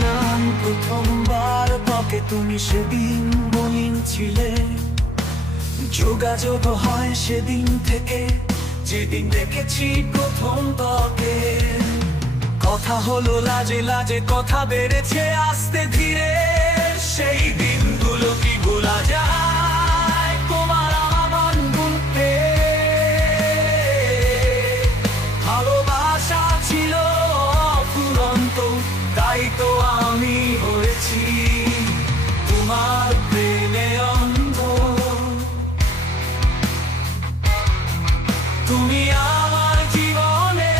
দেখলাম প্রথমবার তোকে, তুমি সেদিন মলিন ছিলে। যোগাযোগ হয় সেদিন থেকে, যেদিন দেখেছি প্রথম তোকে। কথা হলো লাজে লাজে, কথা বেড়েছে আস্তে ধীরে। সেই দিনগুলো কি ভোলা যায় তোমার আমার মুখে? ভালোবাসা ছিল অফুরন্ত, তাই তো আমি হয়েছি তোমার প্রেমে অন্ধ। তুমি আমার জীবনে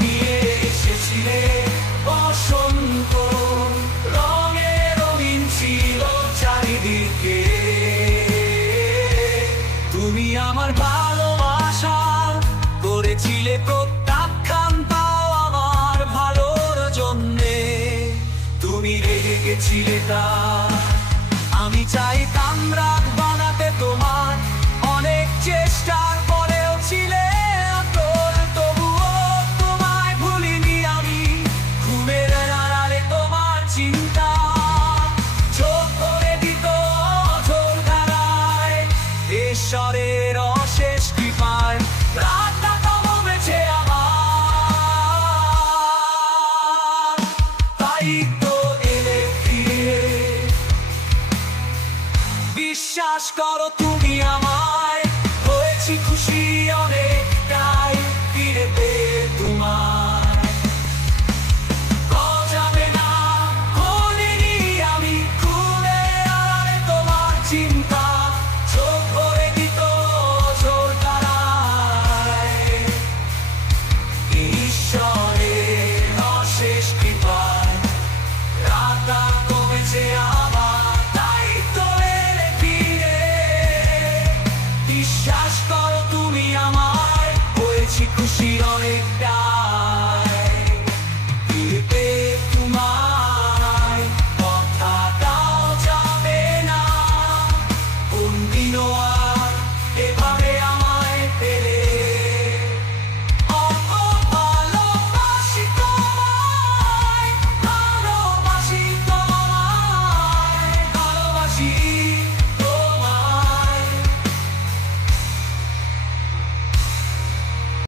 নিয়ে এসেছিলে বসন্ত, রঙের রঙিন ছিল চারিদিকে। তুমি আমার ভালোবাসা করেছিলে প্রত্যাখ্যান, তাও আমার ভালোর জন্যে। তুমি রেগে গেছিলে তা আমি চাইতাম রাগ বানাতে তোমার, অনেক চেষ্টার পরেও ছিলে অটল। তবুও তোমায় ভুলিনি আমি, ঘুমের আড়ালে তোমার চিন্তা চোখ করে দিত অঝোর ধারায়। ঈশ্বরের অশেষ কৃপায় রাতটা কমেছে আমার, তাই তো এলে ফিরে। বিশ্বাস করো তুমি আমায়, হয়েছি খুশি অনেকটাই ফিরে পেয়ে তোমায়। গজাবে না বলিনি আমি, খুলে আড়ালে তোমার চিন্তা চোখ ভরে দিত ঝোর তারায়। ঈশ্বরের অশেষ কৃপায় রাতটা কমেছে আমার, তাই তো এলে ফিরে। বিশ্বাস করো তুমি আমায়, হয়েছি খুশি অনেকটা।